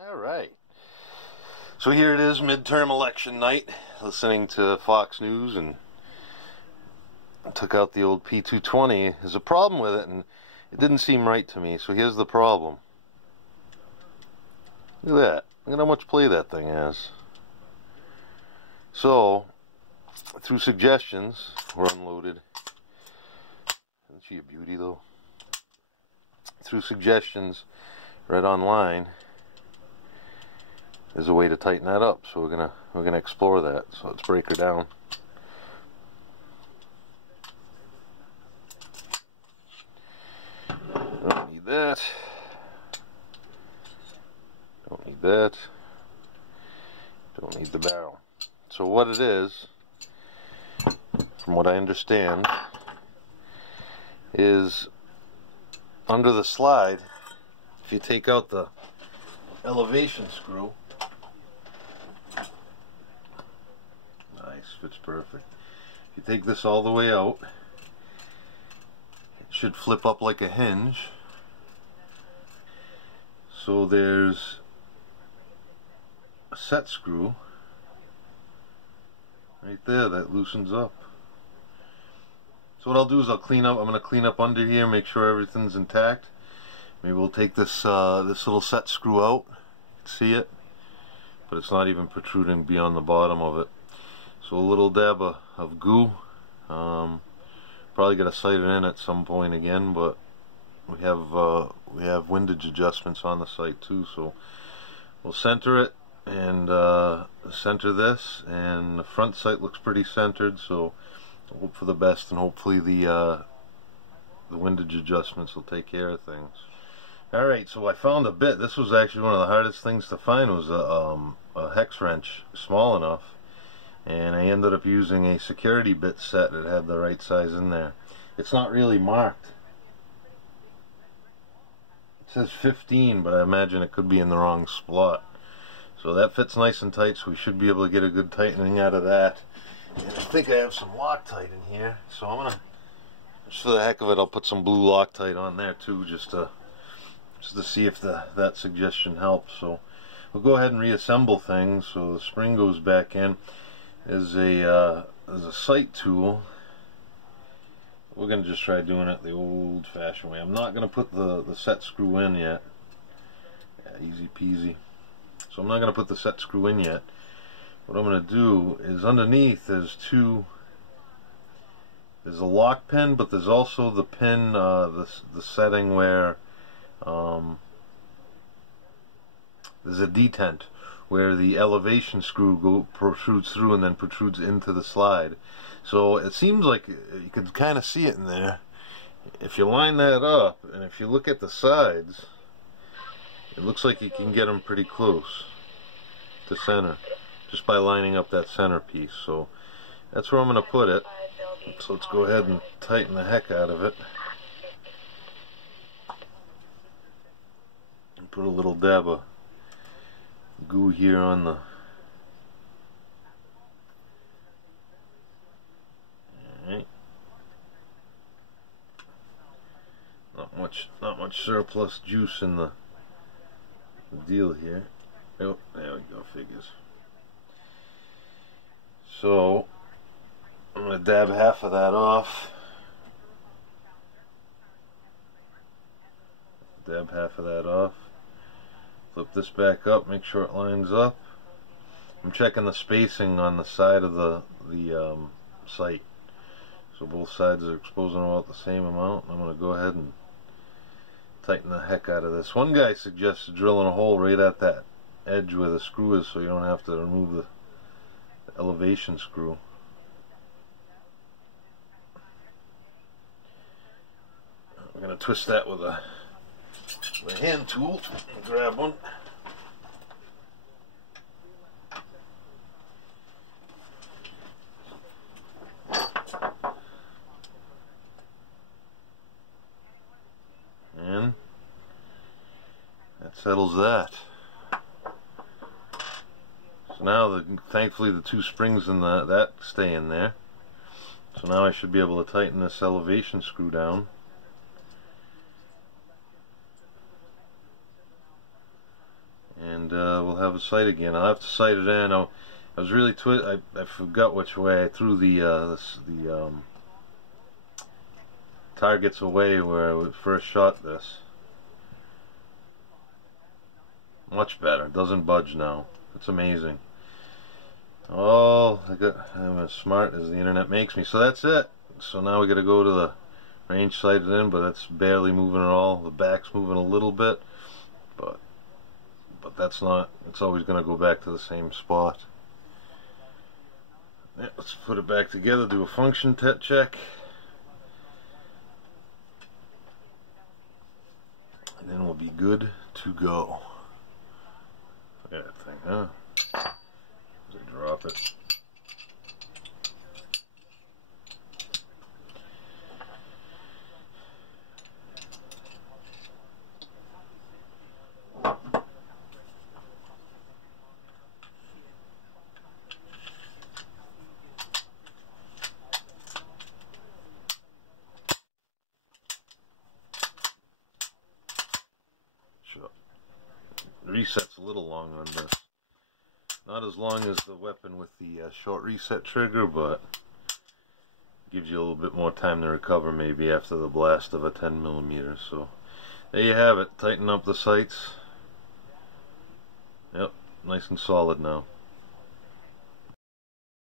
All right. So here it is, midterm election night, listening to Fox News, and I took out the old P220. There's a problem with it, and it didn't seem right to me. So here's the problem. Look at that. Look at how much play that thing has. So, through suggestions, we're unloaded. Isn't she a beauty, though? Through suggestions, read online, there's a way to tighten that up. So we're gonna explore that. So let's break her down. Don't need that. Don't need that. Don't need the barrel. So what it is, from what I understand, is under the slide, if you take out the elevation screw, nice, fits perfect. If you take this all the way out, it should flip up like a hinge. So there's a set screw right there that loosens up. So what I'll do is I'm going to clean up under here, make sure everything's intact. Maybe we'll take this this little set screw out. You can see it, but it's not even protruding beyond the bottom of it. So a little dab of goo. Probably gonna sight it in at some point again, but we have windage adjustments on the site too. So we'll center it and center this, and the front sight looks pretty centered. So hope for the best, and hopefully the windage adjustments will take care of things. Alright, so I found a bit. This was actually one of the hardest things to find, was a hex wrench small enough, and I ended up using a security bit set that had the right size in there. It's not really marked. It says 15, but I imagine it could be in the wrong slot. So that fits nice and tight, so we should be able to get a good tightening out of that. And I think I have some Loctite in here, so I'm gonna, just for the heck of it, I'll put some blue Loctite on there too, just to see if that suggestion helps. So we'll go ahead and reassemble things. So the spring goes back in. There's a sight tool. We're gonna just try doing it the old-fashioned way. I'm not gonna put the set screw in yet. Yeah, easy peasy. So I'm not gonna put the set screw in yet. What I'm going to do is, underneath there's there's a lock pin, but there's also the pin, the setting where there's a detent where the elevation screw protrudes through and then protrudes into the slide. So it seems like you could kind of see it in there. If you line that up, and if you look at the sides, it looks like you can get them pretty close to center, just by lining up that center piece. So that's where I'm going to put it. So let's go ahead and tighten the heck out of it. And put a little dab of goo here on the... Alright. Not much surplus juice in the deal here. Oh, there we go, figures. So I'm going to dab half of that off. Dab half of that off. Flip this back up, make sure it lines up. I'm checking the spacing on the side of the sight. So both sides are exposing about the same amount. I'm going to go ahead and tighten the heck out of this. One guy suggested drilling a hole right at that edge where the screw is, so you don't have to remove the elevation screw. We're going to twist that with a hand tool. Grab one. And that settles that. So now, thankfully, the two springs in that stay in there. So now I should be able to tighten this elevation screw down. And we'll have a sight again. I'll have to sight it in. I was really I forgot which way I threw the targets away where I first shot this. Much better. It doesn't budge now. It's amazing. Oh, I'm as smart as the internet makes me. So that's it. So now we got to go to the range, sight it in, but it's barely moving at all. The back's moving a little bit, but that's not. It's always going to go back to the same spot. Yeah, let's put it back together. Do a function check. And then we'll be good to go. Look at that thing, huh? As I drop it. Reset's a little long on this. Not as long as the weapon with the short reset trigger, but gives you a little bit more time to recover maybe after the blast of a 10mm. So there you have it. Tighten up the sights. Yep, nice and solid now.